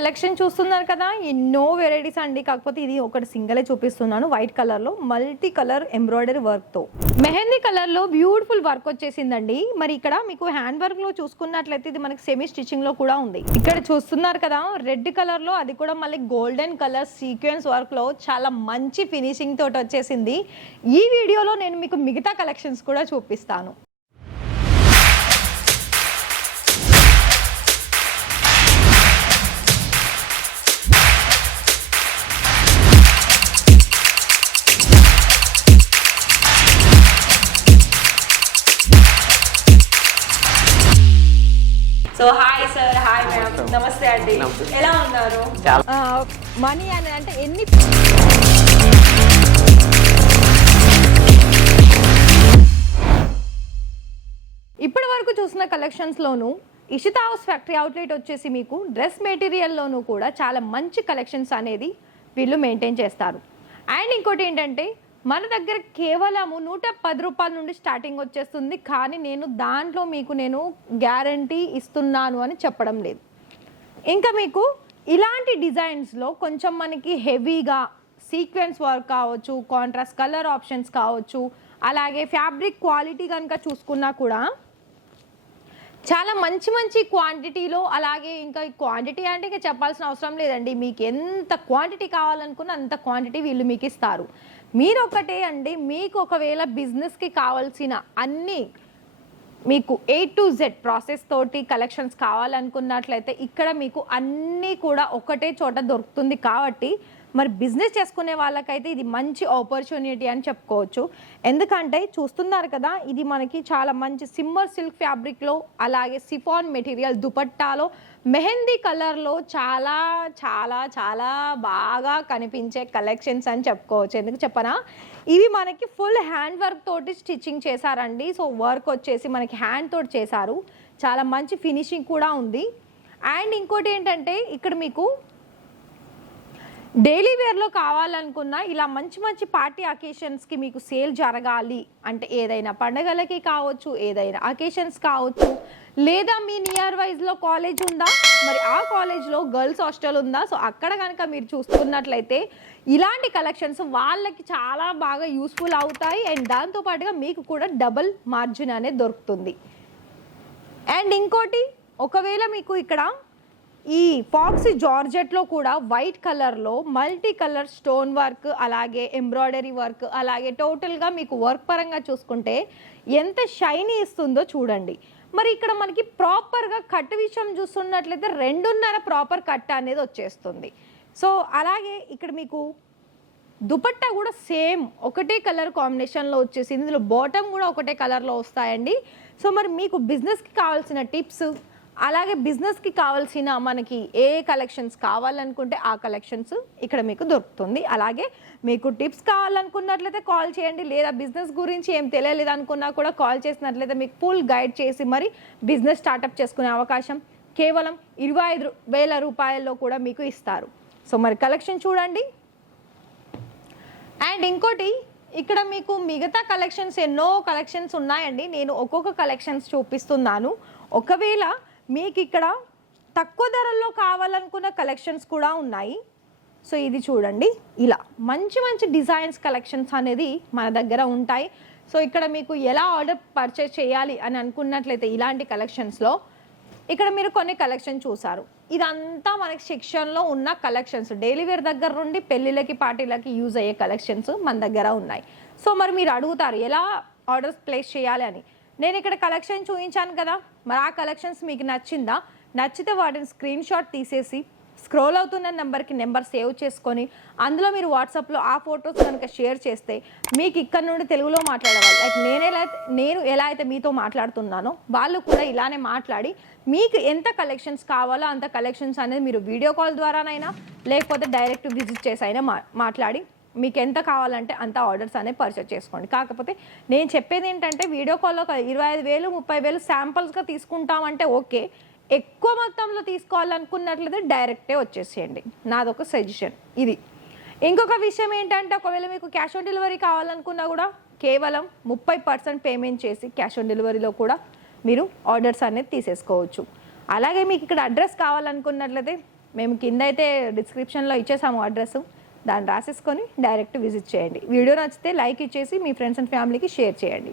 Collection చూస్తున్నారు కదా, ఎన్నో వెరైటీస్ అండి. కాకపోతే ఇది ఒకటి సింగలే చూపిస్తున్నాను. వైట్ కలర్ లో మల్టీ కలర్ ఎంబ్రాయిడరీ వర్క్ తో మెహందీ కలర్ లో బ్యూటిఫుల్ వర్క్ వచ్చేసిందండి. మరి ఇక్కడ మీకు హ్యాండ్ వర్క్ లో చూసుకున్నట్లయితే ఇది మనకి సెమీ స్టిచ్చింగ్ లో కూడా ఉంది. ఇక్కడ చూస్తున్నారు కదా రెడ్ కలర్ లో, అది కూడా మళ్ళీ గోల్డెన్ కలర్ సీక్వెన్స్ వర్క్ లో చాలా మంచి ఫినిషింగ్ తోటి వచ్చేసింది. ఈ వీడియోలో నేను మీకు మిగతా కలెక్షన్స్ కూడా చూపిస్తాను. So hi sir, hi ma'am, నమస్తే అండి. ఎలా ఉన్నారు? మనీ అని అంటే ఎన్ని ఇప్పటి వరకు చూసిన కలెక్షన్స్లోనూ ఇషితా హౌస్ ఫ్యాక్టరీ అవుట్లెట్ వచ్చేసి మీకు డ్రెస్ మెటీరియల్లోనూ కూడా చాలా మంచి కలెక్షన్స్ అనేది వీళ్ళు మెయింటైన్ చేస్తారు. అండ్ ఇంకోటి ఏంటంటే మన దగ్గర కేవలము 110 రూపాయల నుండి స్టార్టింగ్ వచ్చేస్తుంది. కానీ నేను దాంట్లో మీకు గ్యారంటీ ఇస్తున్నాను అని చెప్పడం లేదు. ఇంకా మీకు ఇలాంటి డిజైన్స్లో కొంచెం మనకి హెవీగా సీక్వెన్స్ వర్క్ కావచ్చు, కాంట్రాస్ట్ కలర్ ఆప్షన్స్ కావచ్చు, అలాగే ఫ్యాబ్రిక్ క్వాలిటీ కనుక చూసుకున్నా కూడా చాలా మంచి మంచి క్వాంటిటీలో, అలాగే ఇంకా క్వాంటిటీ అంటే ఇంకా చెప్పాల్సిన అవసరం లేదండి. మీకు ఎంత క్వాంటిటీ కావాలనుకున్నా అంత క్వాంటిటీ వీళ్ళు మీకు ఇస్తారు. మీరు ఒకటే అండి, మీకు ఒకవేళ బిజినెస్కి కావాల్సిన అన్నీ మీకు A to Z ప్రాసెస్ తోటి కలెక్షన్స్ కావాలనుకున్నట్లయితే ఇక్కడ మీకు అన్నీ కూడా ఒకటే చోట దొరుకుతుంది. కాబట్టి మరి బిజినెస్ చేసుకునే వాళ్ళకైతే ఇది మంచి ఆపర్చునిటీ అని చెప్పుకోవచ్చు. ఎందుకంటే చూస్తున్నారు కదా, ఇది మనకి చాలా మంచి సిమ్మర్ సిల్క్ ఫ్యాబ్రిక్లో, అలాగే సిఫాన్ మెటీరియల్ దుపట్టాలో, మెహందీ కలర్లో చాలా చాలా చాలా బాగా కనిపించే కలెక్షన్స్ అని చెప్పుకోవచ్చు. ఎందుకు చెప్పనా, ఇవి మనకి ఫుల్ హ్యాండ్ వర్క్ తోటి స్టిచ్చింగ్ చేశారండి. సో వర్క్ వచ్చేసి మనకి హ్యాండ్ తోటి చేశారు. చాలా మంచి ఫినిషింగ్ కూడా ఉంది. అండ్ ఇంకోటి ఏంటంటే ఇక్కడ మీకు డైలీ వేర్లో కావాలనుకున్న ఇలా మంచి మంచి పార్టీ అకేషన్స్కి మీకు సేల్ జరగాలి అంటే, ఏదైనా పండగలకి కావచ్చు, ఏదైనా అకేషన్స్ కావచ్చు, లేదా మీ నియర్ వైజ్లో కాలేజ్ ఉందా, మరి ఆ కాలేజ్లో గర్ల్స్ హాస్టల్ ఉందా, సో అక్కడ కనుక మీరు చూస్తున్నట్లయితే ఇలాంటి కలెక్షన్స్ వాళ్ళకి చాలా బాగా యూస్ఫుల్ అవుతాయి. అండ్ దాంతోపాటుగా మీకు కూడా డబుల్ మార్జిన్ అనేది దొరుకుతుంది. అండ్ ఇంకోటి, ఒకవేళ మీకు ఇక్కడ ఈ ఫాక్సీ జార్జెట్లో కూడా వైట్ కలర్లో మల్టీ కలర్ స్టోన్ వర్క్, అలాగే ఎంబ్రాయిడరీ వర్క్, అలాగే టోటల్గా మీకు వర్క్ పరంగా చూసుకుంటే ఎంత షైనీ ఇస్తుందో చూడండి. మరి ఇక్కడ మనకి ప్రాపర్గా కట్ విషయం చూస్తున్నట్లయితే 2.5 ప్రాపర్ కట్ అనేది వచ్చేస్తుంది. సో అలాగే ఇక్కడ మీకు దుపట్టా కూడా సేమ్ ఒకటే కలర్ కాంబినేషన్లో వచ్చేసి ఇందులో బాటమ్ కూడా ఒకటే కలర్లో వస్తాయండి. సో మరి మీకు బిజినెస్కి కావాల్సిన టిప్స్, అలాగే బిజినెస్కి కావాల్సిన మనకి ఏ కలెక్షన్స్ కావాలనుకుంటే ఆ కలెక్షన్స్ ఇక్కడ మీకు దొరుకుతుంది. అలాగే మీకు టిప్స్ కావాలనుకున్నట్లయితే కాల్ చేయండి, లేదా బిజినెస్ గురించి ఏం తెలియలేదు అనుకున్నా కూడా కాల్ చేసినట్లయితే మీకు ఫుల్ గైడ్ చేసి మరి బిజినెస్ స్టార్టప్ చేసుకునే అవకాశం కేవలం 25,000 రూపాయల్లో కూడా మీకు ఇస్తారు. సో మరి కలెక్షన్ చూడండి. అండ్ ఇంకోటి, ఇక్కడ మీకు మిగతా కలెక్షన్స్ ఎన్నో కలెక్షన్స్ ఉన్నాయండి. నేను ఒక్కొక్క కలెక్షన్స్ చూపిస్తున్నాను. ఒకవేళ మీకు ఇక్కడ తక్కువ ధరల్లో కావాలనుకున్న కలెక్షన్స్ కూడా ఉన్నాయి. సో ఇది చూడండి, ఇలా మంచి మంచి డిజైన్స్ కలెక్షన్స్ అనేది మన దగ్గర ఉంటాయి. సో ఇక్కడ మీకు ఎలా ఆర్డర్ పర్చేస్ చేయాలి అని అనుకున్నట్లయితే ఇలాంటి కలెక్షన్స్లో ఇక్కడ మీరు కొన్ని కలెక్షన్ చూసారు. ఇదంతా మనకి సెక్షన్లో ఉన్న కలెక్షన్స్, డైలీ వేర్ దగ్గర నుండి పెళ్ళిళ్ళకి పార్టీలకి యూజ్ అయ్యే కలెక్షన్స్ మన దగ్గర ఉన్నాయి. సో మరి మీరు అడుగుతారు ఎలా ఆర్డర్స్ ప్లేస్ చేయాలి అని. నేను ఇక్కడ కలెక్షన్ చూపించాను కదా, మరి ఆ కలెక్షన్స్ మీకు నచ్చిందా? నచ్చితే వాటిని స్క్రీన్ షాట్ తీసేసి స్క్రోల్ అవుతున్న నెంబర్ సేవ్ చేసుకొని అందులో మీరు వాట్సాప్లో ఆ ఫొటోస్ కనుక షేర్ చేస్తే మీకు ఇక్కడ నుండి తెలుగులో మాట్లాడేవాళ్ళు, లైక్ నేను ఎలా అయితే మీతో మాట్లాడుతున్నానో వాళ్ళు కూడా ఇలానే మాట్లాడి మీకు ఎంత కలెక్షన్స్ కావాలో అంత కలెక్షన్స్ అనేది మీరు వీడియో కాల్ ద్వారానైనా లేకపోతే డైరెక్ట్ విజిట్ చేసి అయినా మాట్లాడి మీకు ఎంత కావాలంటే అంత ఆర్డర్స్ అనేవి పర్చేస్ చేసుకోండి. కాకపోతే నేను చెప్పేది ఏంటంటే వీడియో కాల్లో 25,000 30,000 శాంపుల్స్గా తీసుకుంటామంటే ఓకే, ఎక్కువ మొత్తంలో తీసుకోవాలనుకున్నట్లయితే డైరెక్టే వచ్చేసేయండి. నాదొక సజెషన్ ఇది. ఇంకొక విషయం ఏంటంటే, ఒకవేళ మీకు క్యాష్ ఆన్ డెలివరీ కావాలనుకున్నా కూడా కేవలం 30% పేమెంట్ చేసి క్యాష్ ఆన్ డెలివరీలో కూడా మీరు ఆర్డర్స్ అనేది తీసేసుకోవచ్చు. అలాగే మీకు ఇక్కడ అడ్రస్ కావాలనుకున్నట్లయితే మేము కింద అయితే డిస్క్రిప్షన్లో ఇచ్చేసాము అడ్రస్, దాన్ని రాసేసుకొని డైరెక్ట్ విజిట్ చేయండి. వీడియో నచ్చితే లైక్ ఇచ్చేసి మీ ఫ్రెండ్స్ అండ్ ఫ్యామిలీకి షేర్ చేయండి.